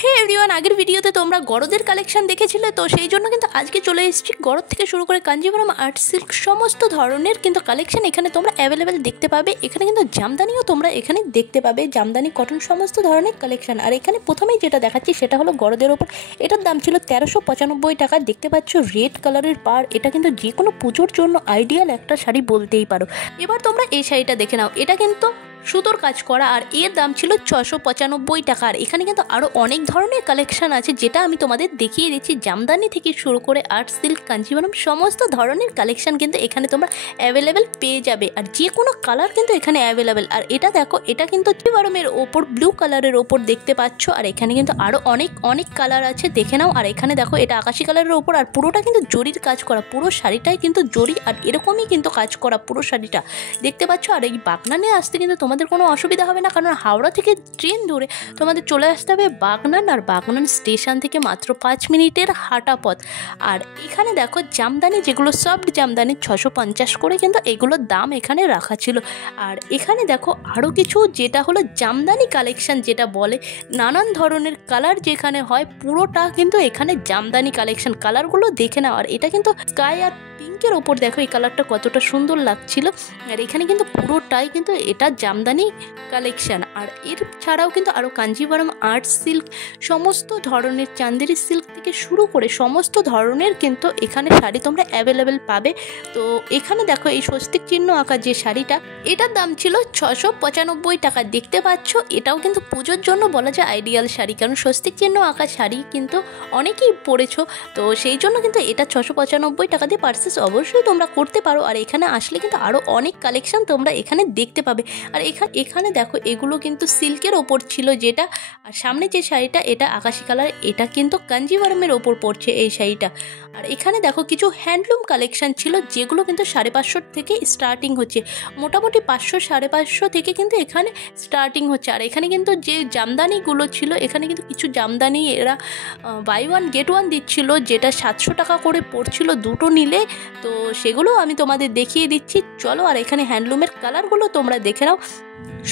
হে everyone, আগের ভিডিওতে তোমরা গরদের কালেকশন দেখেছিলে, তো সেই জন্য কিন্তু আজকে চলে এসেছি গরদ থেকে শুরু করে কাঞ্জিভরম আর্ট সিল্ক সমস্ত ধরনের কিন্তু কালেকশন এখানে তোমরা অ্যাভেলেবেল দেখতে পাবে। এখানে কিন্তু জামদানিও তোমরা এখানে দেখতে পাবে, জামদানি কটন সমস্ত ধরনের কালেকশন। আর এখানে প্রথমেই যেটা দেখাচ্ছি সেটা হলো গরদের ওপর, এটার দাম ছিল 1395 টাকা। দেখতে পাচ্ছ রেড কালারের পার, এটা কিন্তু যে কোনো পুজোর জন্য আইডিয়াল একটা শাড়ি বলতেই পারো। এবার তোমরা এই শাড়িটা দেখে নাও, এটা কিন্তু সুতোর কাজ করা আর এর দাম ছিল 695 টাকা। আর এখানে কিন্তু আরও অনেক ধরনের কালেকশন আছে যেটা আমি তোমাদের দেখিয়ে দিচ্ছি। জামদানি থেকে শুরু করে আর্ট সিল্ক কাঞ্জিভরম সমস্ত ধরনের কালেকশন কিন্তু এখানে তোমরা অ্যাভেলেবেল পেয়ে যাবে, আর যে কোনো কালার কিন্তু এখানে অ্যাভেলেবেল। আর এটা দেখো, এটা কিন্তু কাঞ্জিভরমের ওপর ব্লু কালারের ওপর দেখতে পাচ্ছ। আর এখানে কিন্তু আরও অনেক কালার আছে, দেখে নাও। আর এখানে দেখো, এটা আকাশি কালারের ওপর, আর পুরোটা কিন্তু জরির কাজ করা, পুরো শাড়িটাই কিন্তু জরি আর এরকমই কিন্তু কাজ করা পুরো শাড়িটা দেখতে পাচ্ছ। আর এই বাগনানে আসতে কিন্তু তোমাদের কোনো অসুবিধা হবে না, কারণ হাওড়া থেকে ট্রেন ধরে তোমাদের চলে আসতে হবে বাগনান, আর বাগনান স্টেশন থেকে মাত্র 5 মিনিটের হাঁটা পথ। আর এখানে দেখো জামদানি, যেগুলো সফট জামদানি 650 করে কিন্তু এগুলোর দাম এখানে রাখা ছিল। আর এখানে দেখো আরও কিছু, যেটা হলো জামদানি কালেকশন, যেটা বলে নানান ধরনের কালার যেখানে হয়, পুরোটা কিন্তু এখানে জামদানি কালেকশন। কালারগুলো দেখে নাও। আর এটা কিন্তু স্কাই আর পিঙ্কের ওপর দেখো এই কালারটা কতটা সুন্দর লাগছিল। আর এখানে কিন্তু পুরোটাই কিন্তু এটা জামদানি কালেকশন। আর এর ছাড়াও কিন্তু আরও কাঞ্জিভরম আর্ট সিল্ক সমস্ত ধরনের, চান্দেরি সিল্ক থেকে শুরু করে সমস্ত ধরনের কিন্তু এখানে শাড়ি তোমরা অ্যাভেলেবেল পাবে। তো এখানে দেখো এই স্বস্তিক চিহ্ন আঁকা যে শাড়িটা, এটার দাম ছিল 695 টাকা। দেখতে পাচ্ছ, এটাও কিন্তু পুজোর জন্য বলা যায় আইডিয়াল শাড়ি, কারণ স্বস্তিক চিহ্ন আঁকা শাড়ি কিন্তু অনেকেই পরেছো, তো সেই জন্য কিন্তু এটা 695 টাকা দিয়ে পারচেস অবশ্যই তোমরা করতে পারো। আর এখানে আসলে কিন্তু আরও অনেক কালেকশন তোমরা এখানে দেখতে পাবে। আর এখানে দেখো, এগুলো কিন্তু সিল্কের ওপর ছিল যেটা, আর সামনে যে শাড়িটা এটা আকাশি কালার, এটা কিন্তু কাঞ্জিভরমের ওপর পড়ছে এই শাড়িটা। আর এখানে দেখো কিছু হ্যান্ডলুম কালেকশন ছিল, যেগুলো কিন্তু 550 থেকে স্টার্টিং হচ্ছে, মোটামুটি 500 550 থেকে কিন্তু এখানে স্টার্টিং হচ্ছে। আর এখানে কিন্তু যে জামদানিগুলো ছিল, এখানে কিন্তু কিছু জামদানি এরা বাই ওয়ান গেট ওয়ান দিচ্ছিল, যেটা 700 টাকা করে পড়ছিল দুটো নিলে, তো সেগুলো আমি তোমাদের দেখিয়ে দিচ্ছি, চলো। আর এখানে হ্যান্ডলুমের কালারগুলো তোমরা দেখে নাও,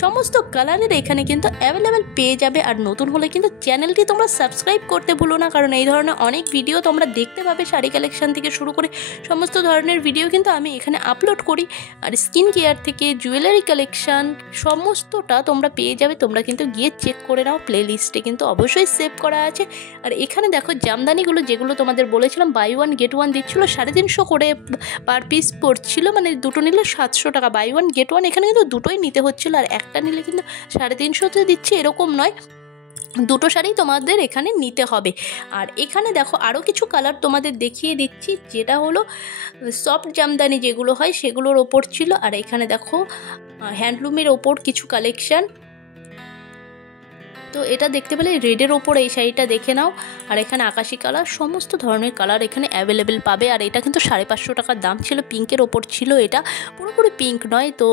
সমস্ত কালারের এখানে কিন্তু অ্যাভেলেবেল পেয়ে যাবে। আর নতুন হলে কিন্তু চ্যানেলটি তোমরা সাবস্ক্রাইব করতে ভুলো না, কারণ এই ধরনের অনেক ভিডিও তোমরা দেখতে পাবে, শাড়ি কালেকশন থেকে শুরু করে সমস্ত ধরনের ভিডিও কিন্তু আমি এখানে আপলোড করি। আর স্কিন কেয়ার থেকে জুয়েলারি কালেকশন সমস্তটা তোমরা পেয়ে যাবে, তোমরা কিন্তু গিয়ে চেক করে নাও, প্লে লিস্টে কিন্তু অবশ্যই সেভ করা আছে। আর এখানে দেখো জামদানিগুলো, যেগুলো তোমাদের বলেছিলাম বাই ওয়ান গেট ওয়ান দিচ্ছিলো, 350 করে পার পিস পড়ছিল, মানে দুটো নিলে 700 টাকা। বাই ওয়ান গেট ওয়ান এখানে কিন্তু দুটোই নিতে হচ্ছিলো, আর একটা নিলে কিন্তু 350 দিচ্ছে এরকম নয়, দুটো শাড়ি তোমাদের এখানে নিতে হবে। আর এখানে দেখো আরও কিছু কালার তোমাদের দেখিয়ে দিচ্ছি, যেটা হলো সফট জামদানি যেগুলো হয় সেগুলোর ওপর ছিল। আর এখানে দেখো হ্যান্ডলুমের ওপর কিছু কালেকশন, তো এটা দেখতে পেলে রেডের ওপর এই শাড়িটা দেখে নাও। আর এখানে আকাশি কালার সমস্ত ধরনের কালার এখানে অ্যাভেলেবেল পাবে। আর এটা কিন্তু 550 টাকার দাম ছিল, পিঙ্কের ওপর ছিল, এটা পুরোপুরি পিঙ্ক নয়, তো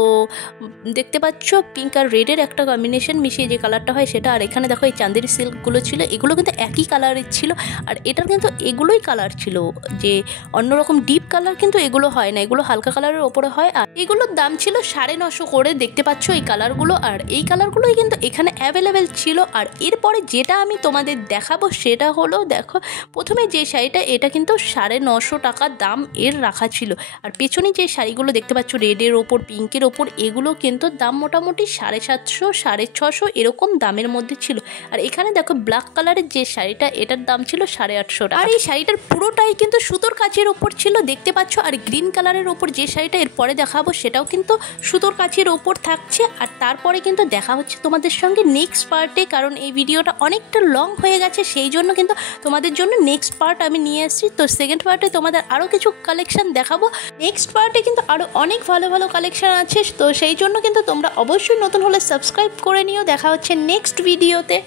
দেখতে পাচ্ছ পিঙ্ক আর রেডের একটা কম্বিনেশন মিশিয়ে যে কালারটা হয় সেটা। আর এখানে দেখো এই চান্দেরি সিল্কগুলো ছিল, এগুলো কিন্তু একই কালারের ছিল, আর এটার কিন্তু এগুলোই কালার ছিল, যে অন্যরকম ডিপ কালার কিন্তু এগুলো হয় না, এগুলো হালকা কালারের ওপরে হয়। আর এগুলোর দাম ছিল 950 করে, দেখতে পাচ্ছ এই কালারগুলো। আর এই কালারগুলোই কিন্তু এখানে অ্যাভেলেবেল ছিল। আর এরপরে যেটা আমি তোমাদের দেখাবো সেটা হলো, দেখো প্রথমে যে শাড়িটা, এটা কিন্তু 950 টাকা দাম এর রাখা ছিল। আর পেছনে যে শাড়িগুলো দেখতে পাচ্ছ রেডের ওপর পিঙ্কের ওপর, এগুলো কিন্তু দাম মোটামুটি 750 650 এরকম দামের মধ্যে ছিল। আর এখানে দেখো ব্ল্যাক কালারের যে শাড়িটা, এটার দাম ছিল 850 টাকা। আর এই শাড়িটার পুরোটাই কিন্তু সুতোর কাচের ওপর ছিল, দেখতে পাচ্ছ। আর গ্রিন কালারের ওপর যে শাড়িটা এরপরে দেখাবো, সেটাও কিন্তু সুতোর কাচের ওপর থাকছে। আর তারপরে কিন্তু দেখা হচ্ছে তোমাদের সঙ্গে নেক্সট পার্টে, কারণ এই ভিডিওটা অনেকটা লং হয়ে গেছে, সেই জন্য কিন্তু তোমাদের জন্য নেক্সট পার্ট আমি নিয়ে আসছি। তো সেকেন্ড পার্টে তোমাদের আরও কিছু কালেকশন দেখাবো, নেক্সট পার্টে কিন্তু আরও অনেক ভালো ভালো কালেকশন আছে, তো সেই জন্য কিন্তু তোমরা অবশ্যই নতুন হলে সাবস্ক্রাইব করে নিও। দেখা হচ্ছে নেক্সট ভিডিওতে।